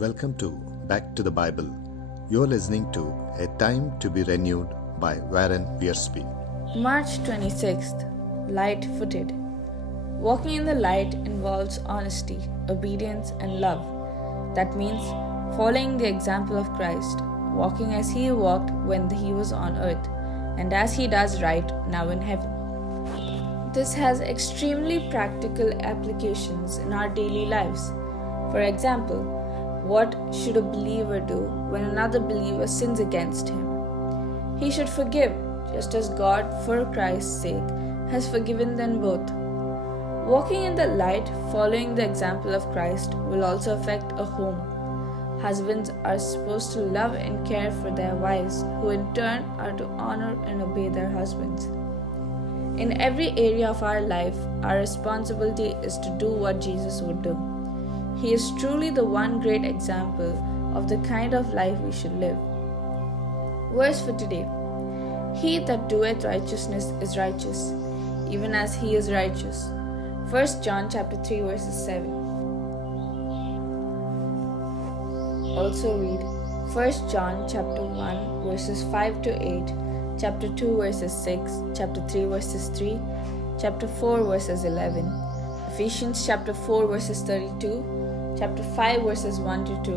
Welcome to Back to the Bible. You're listening to A Time to be Renewed by Wiersbe. March 26th, Light-footed. Walking in the light involves honesty, obedience, and love. That means following the example of Christ, walking as He walked when He was on earth, and as He does right now in heaven. This has extremely practical applications in our daily lives. For example, what should a believer do when another believer sins against him? He should forgive, just as God, for Christ's sake, has forgiven them both. Walking in the light, following the example of Christ, will also affect a home. Husbands are supposed to love and care for their wives, who in turn are to honor and obey their husbands. In every area of our life, our responsibility is to do what Jesus would do. He is truly the one great example of the kind of life we should live. Verse for today: He that doeth righteousness is righteous, even as he is righteous. 1 John chapter 3 verses 7. Also read 1 John chapter 1 verses 5 to 8, chapter 2 verses 6, chapter 3 verses 3, chapter 4 verses 11, Ephesians chapter 4 verses 32, chapter 5 verses 1 to 2,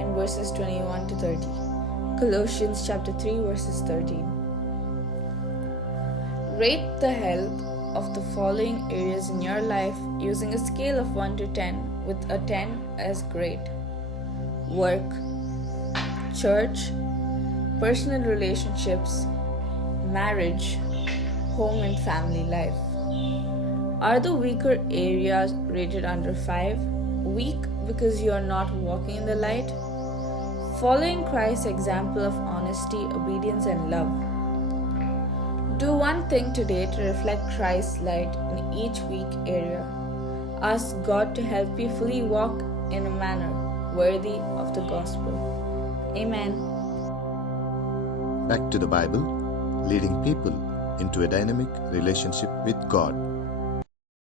and verses 21 to 30, Colossians chapter 3 verses 13. Rate the health of the following areas in your life using a scale of 1 to 10, with a 10 as great: work, church, personal relationships, marriage, home and family life. Are the weaker areas rated under 5? Weak because you are not walking in the light? Following Christ's example of honesty, obedience, and love. Do one thing today to reflect Christ's light in each weak area. Ask God to help you fully walk in a manner worthy of the gospel. Amen. Back to the Bible, leading people into a dynamic relationship with God.